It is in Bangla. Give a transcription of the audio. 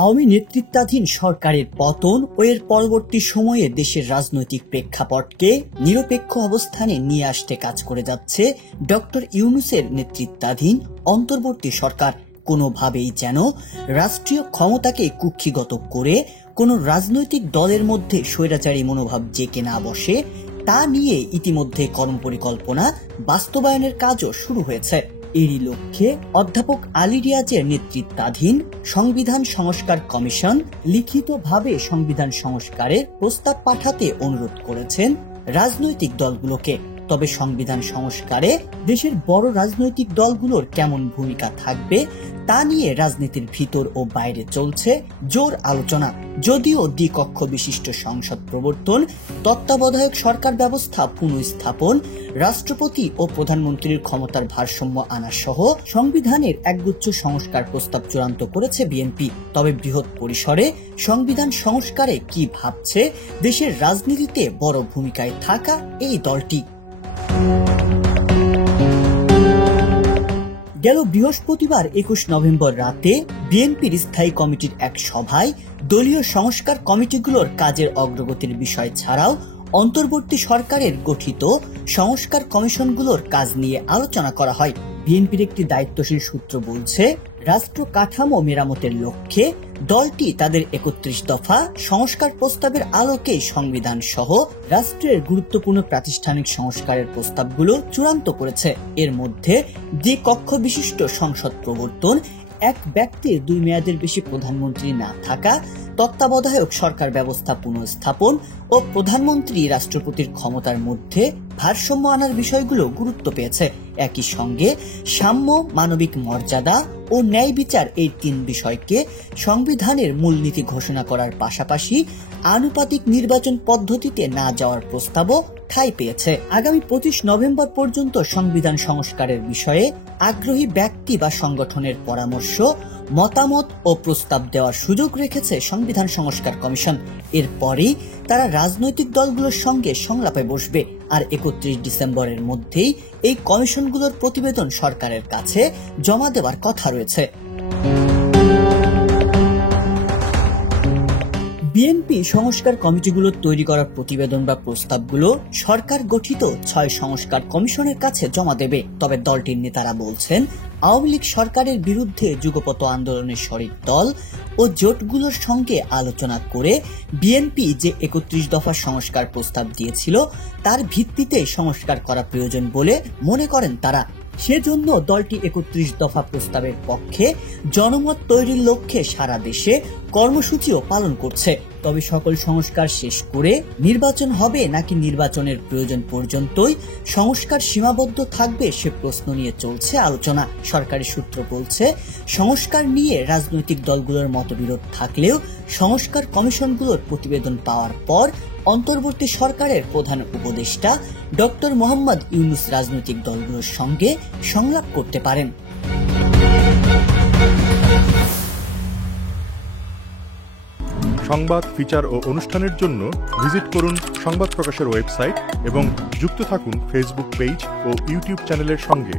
আওয়ামী নেতৃত্বাধীন সরকারের পতন ও এর পরবর্তী সময়ে দেশের রাজনৈতিক প্রেক্ষাপটকে নিরপেক্ষ অবস্থানে নিয়ে আসতে কাজ করে যাচ্ছে ডক্টর ইউনূসের নেতৃত্বাধীন অন্তর্বর্তী সরকার। কোনোভাবেই যেন রাষ্ট্রীয় ক্ষমতাকে কুক্ষিগত করে কোনো রাজনৈতিক দলের মধ্যে স্বৈরাচারী মনোভাব জেঁকে না বসে, তা নিয়ে ইতিমধ্যে কর্মপরিকল্পনা বাস্তবায়নের কাজও শুরু হয়েছে। এরই লক্ষ্যে অধ্যাপক আলী রিয়াজের নেতৃত্বাধীন সংবিধান সংস্কার কমিশন লিখিতভাবে সংবিধান সংস্কারের প্রস্তাব পাঠাতে অনুরোধ করেছেন রাজনৈতিক দলগুলোকে। তবে সংবিধান সংস্কারে দেশের বড় রাজনৈতিক দলগুলোর কেমন ভূমিকা থাকবে তা নিয়ে রাজনীতির ভিতর ও বাইরে চলছে জোর আলোচনা। যদিও দ্বিকক্ষ বিশিষ্ট সংসদ প্রবর্তন, তত্ত্বাবধায়ক সরকার ব্যবস্থা পুনঃস্থাপন, রাষ্ট্রপতি ও প্রধানমন্ত্রীর ক্ষমতার ভারসাম্য আনা সহ সংবিধানের একগুচ্ছ সংস্কার প্রস্তাব চূড়ান্ত করেছে বিএনপি। তবে বৃহৎ পরিসরে সংবিধান সংস্কারে কি ভাবছে দেশের রাজনীতিতে বড় ভূমিকায় থাকা এই দলটি? গেল বৃহস্পতিবার 21 নভেম্বর রাতে বিএনপির স্থায়ী কমিটির এক সভায় দলীয় সংস্কার কমিটিগুলোর কাজের অগ্রগতির বিষয় ছাড়াও অন্তর্বর্তী সরকারের গঠিত সংস্কার কমিশনগুলোর কাজ নিয়ে আলোচনা করা হয়। বিএনপির একটি দায়িত্বশীল সূত্র বলছে, রাষ্ট্র কাঠামো মেরামতের লক্ষ্যে দলটি তাদের 31 দফা সংস্কার প্রস্তাবের আলোকে সংবিধান সহ রাষ্ট্রের গুরুত্বপূর্ণ প্রাতিষ্ঠানিক সংস্কারের প্রস্তাবগুলো চূড়ান্ত করেছে। এর মধ্যে দ্বিকক্ষ বিশিষ্ট সংসদ প্রবর্তন, এক ব্যক্তির 2 মেয়াদের বেশি প্রধানমন্ত্রী না থাকা, তত্ত্বাবধায়ক সরকার ব্যবস্থা পুনঃস্থাপন ও প্রধানমন্ত্রী রাষ্ট্রপতির ক্ষমতার মধ্যে ভারসাম্য আনার বিষয়গুলো গুরুত্ব পেয়েছে। একই সঙ্গে সাম্য, মানবিক মর্যাদা ও ন্যায় বিচার, এই 3 বিষয়কে সংবিধানের মূলনীতি ঘোষণা করার পাশাপাশি আনুপাতিক নির্বাচন পদ্ধতিতে না যাওয়ার প্রস্তাবও ঠাঁই পেয়েছে। আগামী 25 নভেম্বর পর্যন্ত সংবিধান সংস্কারের বিষয়ে আগ্রহী ব্যক্তি বা সংগঠনের পরামর্শ, মতামত ও প্রস্তাব দেওয়ার সুযোগ রেখেছে সংবিধান সংস্কার কমিশন। এরপরই তারা রাজনৈতিক দলগুলোর সঙ্গে সংলাপে বসবে। আর 31 ডিসেম্বরের মধ্যেই এই কমিশনগুলোর প্রতিবেদন সরকারের কাছে জমা দেওয়ার কথা রয়েছে। বিএনপি সংস্কার কমিটিগুলো তৈরি করা প্রতিবেদন বা প্রস্তাবগুলো সরকার গঠিত 6 সংস্কার কমিশনের কাছে জমা দেবে। তবে দলটির নেতারা বলছেন, আওয়ামী লীগ সরকারের বিরুদ্ধে যুগপৎ আন্দোলনের শরিক দল ও জোটগুলোর সঙ্গে আলোচনা করে বিএনপি যে 31 দফা সংস্কার প্রস্তাব দিয়েছিল তার ভিত্তিতে সংস্কার করা প্রয়োজন বলে মনে করেন তারা। সেজন্য দলটি 31 দফা প্রস্তাবের পক্ষে জনমত তৈরির লক্ষ্যে সারা দেশে কর্মসূচিও পালন করছে। তবে সকল সংস্কার শেষ করে নির্বাচন হবে নাকি নির্বাচনের প্রয়োজন পর্যন্তই সংস্কার সীমাবদ্ধ থাকবে, সে প্রশ্ন নিয়ে চলছে আলোচনা। সরকারি সূত্র বলছে, সংস্কার নিয়ে রাজনৈতিক দলগুলোর মতবিরোধ থাকলেও সংস্কার কমিশনগুলোর প্রতিবেদন পাওয়ার পর অন্তর্বর্তী সরকারের প্রধান উপদেষ্টা ডক্টর মোহাম্মদ ইউনূস রাজনৈতিক দলগুলোর সঙ্গে সংলাপ করতে পারেন। সংবাদ, ফিচার ও অনুষ্ঠানের জন্য ভিজিট করুন সংবাদ প্রকাশের ওয়েবসাইট এবং যুক্ত থাকুন ফেসবুক পেজ ও ইউটিউব চ্যানেলের সঙ্গে।